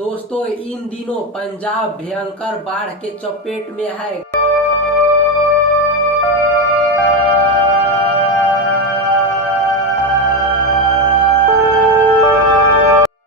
दोस्तों इन दिनों पंजाब भयंकर बाढ़ के चपेट में है।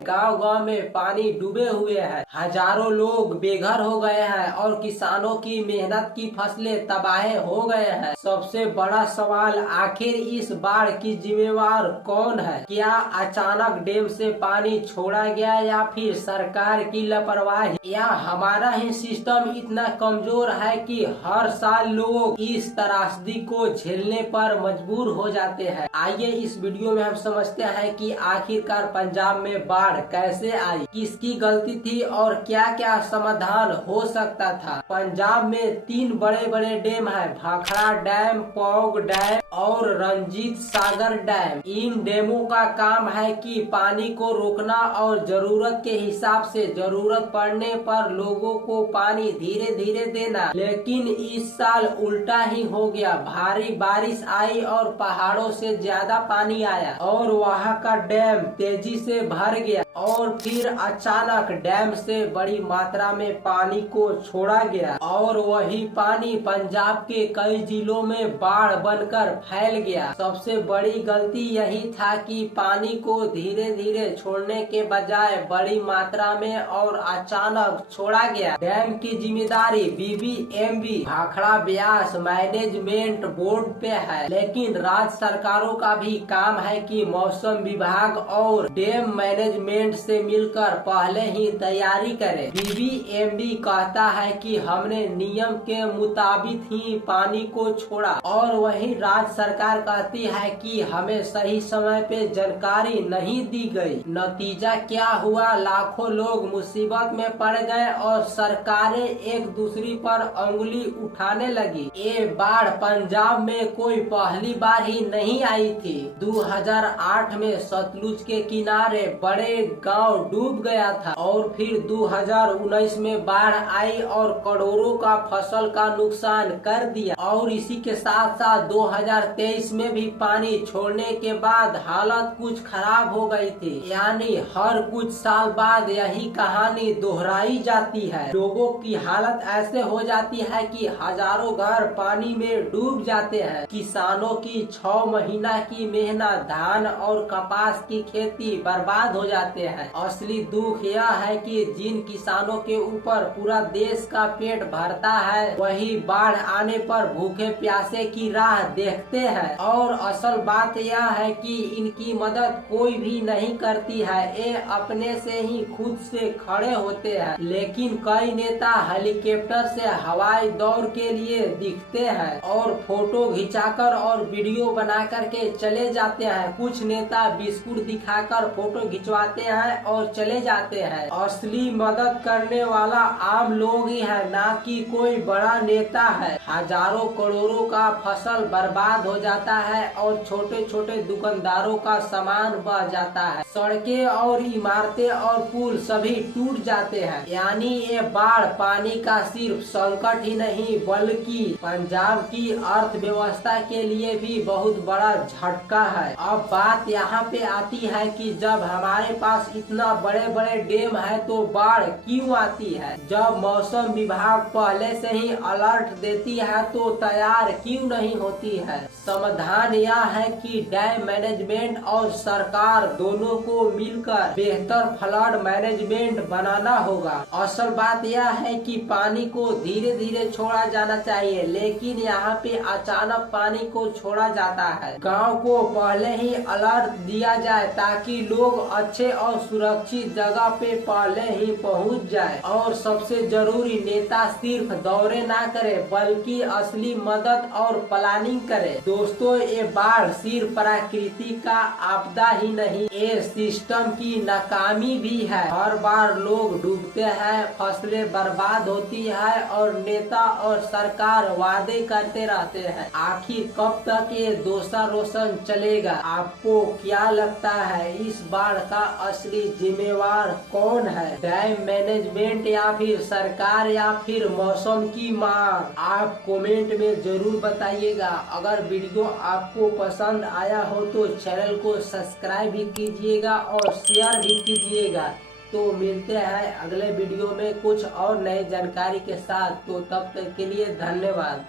गांव गांव में पानी डूबे हुए हैं, हजारों लोग बेघर हो गए हैं और किसानों की मेहनत की फसलें तबाह हो गए हैं। सबसे बड़ा सवाल आखिर इस बाढ़ की जिम्मेवार कौन है? क्या अचानक डैम से पानी छोड़ा गया या फिर सरकार की लापरवाही, या हमारा ही सिस्टम इतना कमजोर है कि हर साल लोग इस त्रासदी को झेलने पर मजबूर हो जाते हैं। आइए इस वीडियो में हम समझते हैं कि आखिरकार पंजाब में बाढ़ कैसे आई, किसकी गलती थी और क्या क्या समाधान हो सकता था। पंजाब में 3 बड़े बड़े डैम हैं, भाखड़ा डैम, पौंग डैम और रंजीत सागर डैम। इन डैमों का काम है कि पानी को रोकना और जरूरत के हिसाब से जरूरत पड़ने पर लोगों को पानी धीरे धीरे देना। लेकिन इस साल उल्टा ही हो गया। भारी बारिश आई और पहाड़ों से ज्यादा पानी आया और वहाँ का डैम तेजी से भर गया और फिर अचानक डैम से बड़ी मात्रा में पानी को छोड़ा गया और वही पानी पंजाब के कई जिलों में बाढ़ बनकर फैल गया। सबसे बड़ी गलती यही था कि पानी को धीरे धीरे छोड़ने के बजाय बड़ी मात्रा में और अचानक छोड़ा गया। डैम की जिम्मेदारी BBMB Bhakra Beas management board पे है, लेकिन राज्य सरकारों का भी काम है कि मौसम विभाग और डैम मैनेजमेंट से मिलकर पहले ही तैयारी करें। बीबीएमबी कहता है कि हमने नियम के मुताबिक ही पानी को छोड़ा और वही राज्य सरकार कहती है कि हमें सही समय पे जानकारी नहीं दी गई। नतीजा क्या हुआ? लाखों लोग मुसीबत में पड़ गए और सरकारें एक दूसरी पर अंगुली उठाने लगी। ये बाढ़ पंजाब में कोई पहली बार ही नहीं आई थी। 2008 में सतलुज के किनारे बड़े गांव डूब गया था और फिर 2019 में बाढ़ आई और करोड़ों का फसल का नुकसान कर दिया। और इसी के साथ साथ 2023 में भी पानी छोड़ने के बाद हालत कुछ खराब हो गई थी। यानी हर कुछ साल बाद यही कहानी दोहराई जाती है। लोगों की हालत ऐसे हो जाती है कि हजारों घर पानी में डूब जाते हैं। किसानों की 6 महीना की मेहनत, धान और कपास की खेती बर्बाद हो जाते हैं। असली दुख यह है कि जिन किसानों के ऊपर पूरा देश का पेट भरता है वही बाढ़ आने पर भूखे प्यासे की राह देखते हैं। और असल बात यह है कि इनकी मदद कोई भी नहीं करती है, ये अपने से ही खुद से खड़े होते हैं। लेकिन कई नेता हेलीकॉप्टर से हवाई दौड़ के लिए दिखते हैं और फोटो खिंचाकर और वीडियो बना करके चले जाते हैं। कुछ नेता बिस्कुट दिखाकर फोटो खिंचवाते हैं और चले जाते हैं। असली मदद करने वाला आम लोग ही है, ना कि कोई बड़ा नेता है। हजारों करोड़ों का फसल बर्बाद हो जाता है और छोटे छोटे दुकानदारों का सामान बह जाता है। सड़कें और इमारतें और पुल सभी टूट जाते हैं। यानी ये बाढ़ पानी का सिर्फ संकट ही नहीं बल्कि पंजाब की अर्थव्यवस्था के लिए भी बहुत बड़ा झटका है। अब बात यहाँ पे आती है कि जब हमारे पास इतना बड़े बड़े डैम है तो बाढ़ क्यों आती है? जब मौसम विभाग पहले से ही अलर्ट देती है तो तैयार क्यों नहीं होती है? समाधान यह है कि डैम मैनेजमेंट और सरकार दोनों को मिलकर बेहतर फ्लड मैनेजमेंट बनाना होगा। असल बात यह है कि पानी को धीरे धीरे छोड़ा जाना चाहिए, लेकिन यहाँ पे अचानक पानी को छोड़ा जाता है। गांव को पहले ही अलर्ट दिया जाए ताकि लोग अच्छे और सुरक्षित जगह पे पहले ही पहुंच जाए। और सबसे जरूरी, नेता सिर्फ दौरे ना करे बल्कि असली मदद और प्लानिंग करे। दोस्तों ये बाढ़ सिर्फ प्रकृति का आपदा ही नहीं, ये सिस्टम की नाकामी भी है। हर बार लोग डूबते हैं, फसलें बर्बाद होती है और नेता और सरकार वादे करते रहते हैं। आखिर कब तक ये दोषारोपण चलेगा? आपको क्या लगता है इस बाढ़ का असली जिम्मेवार कौन है? डैम मैनेजमेंट या फिर सरकार या फिर मौसम की मार? आप कमेंट में जरूर बताइएगा। अगर वीडियो आपको पसंद आया हो तो चैनल को सब्सक्राइब भी कीजिएगा और शेयर भी कीजिएगा। तो मिलते हैं अगले वीडियो में कुछ और नए जानकारी के साथ। तो तब तक के लिए धन्यवाद।